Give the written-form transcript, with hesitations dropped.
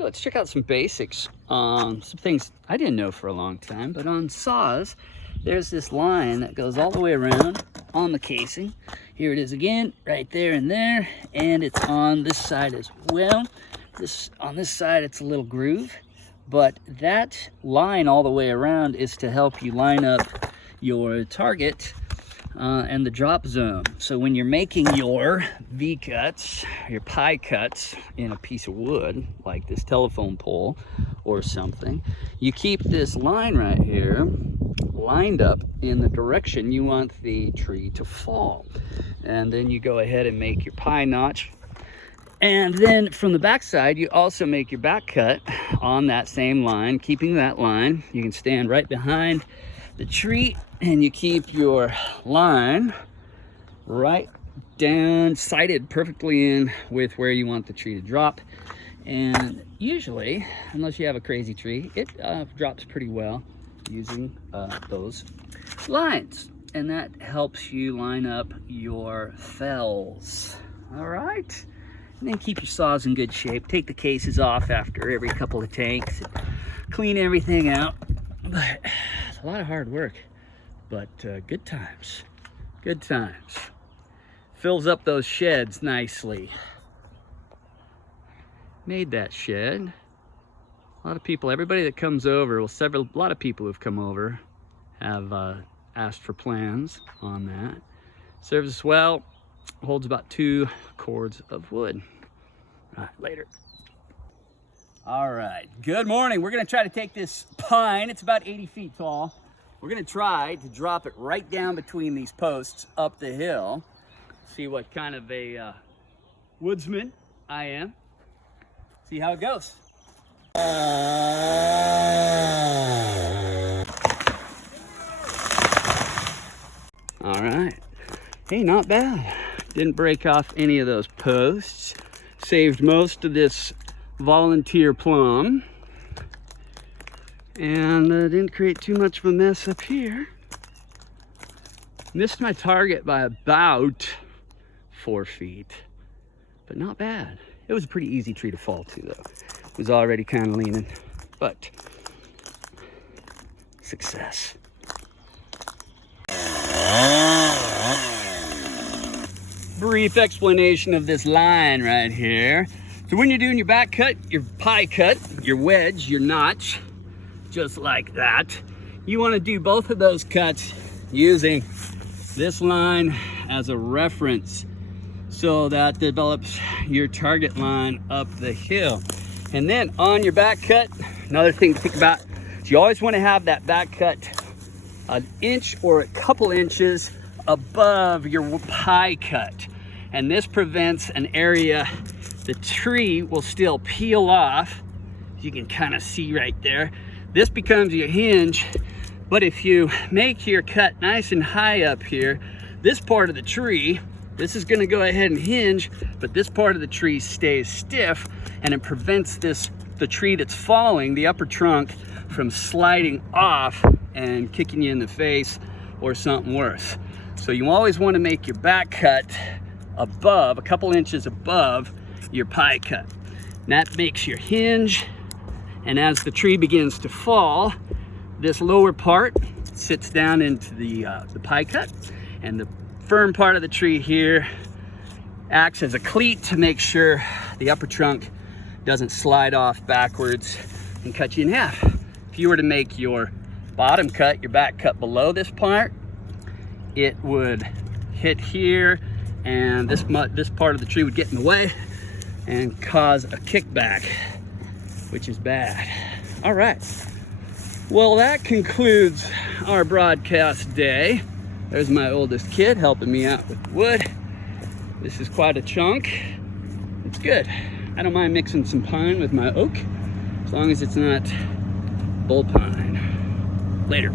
Hey, let's check out some basics. Some things I didn't know for a long time, but on saws, there's this line that goes all the way around on the casing. Here it is again, right there and there, and it's on this side as well. On this side, it's a little groove, but that line all the way around is to help you line up your target and the drop zone. So when you're making your V-cuts, your pie cuts in a piece of wood, like this telephone pole or something, you keep this line right here lined up in the direction you want the tree to fall. And then you go ahead and make your pie notch. And then from the back side, you also make your back cut on that same line, keeping that line. You can stand right behind the tree and you keep your line right down, sighted perfectly in with where you want the tree to drop. And usually, unless you have a crazy tree, it drops pretty well using those lines. And that helps you line up your fells. All right? And then keep your saws in good shape. Take the cases off after every couple of takes. Clean everything out. But it's a lot of hard work, but good times. Good times. Fills up those sheds nicely. Made that shed. A lot of people, everybody that comes over, well, a lot of people who've come over have asked for plans on that. Serves us well. Holds about 2 cords of wood. All right, later. All right, good morning. We're gonna try to take this pine, it's about 80 feet tall. We're gonna try to drop it right down between these posts up the hill. See what kind of a woodsman I am. See how it goes. All right, hey, not bad. Didn't break off any of those posts. Saved most of this volunteer plum. And didn't create too much of a mess up here. Missed my target by about 4 feet, but not bad. It was a pretty easy tree to fall to though. It was already kind of leaning, but success. Brief explanation of this line right here. So when you're doing your back cut, your pie cut, your wedge, your notch, just like that, you want to do both of those cuts using this line as a reference so that develops your target line up the hill. And then on your back cut, another thing to think about is you always want to have that back cut an inch or a couple inches above your pie cut. And this prevents an area the tree will still peel off. You can kind of see right there. This becomes your hinge, but if you make your cut nice and high up here, this part of the tree, this is gonna go ahead and hinge, but this part of the tree stays stiff and it prevents the tree that's falling, the upper trunk, from sliding off and kicking you in the face or something worse. So you always want to make your back cut above, a couple inches above your pie cut. And that makes your hinge, and as the tree begins to fall, this lower part sits down into the pie cut, and the firm part of the tree here acts as a cleat to make sure the upper trunk doesn't slide off backwards and cut you in half. If you were to make your bottom cut, your back cut below this part, it would hit here and this part of the tree would get in the way and cause a kickback, which is bad. All right, well, that concludes our broadcast day. There's my oldest kid helping me out with the wood. This is quite a chunk. It's good. I don't mind mixing some pine with my oak, as long as it's not bull pine. Later.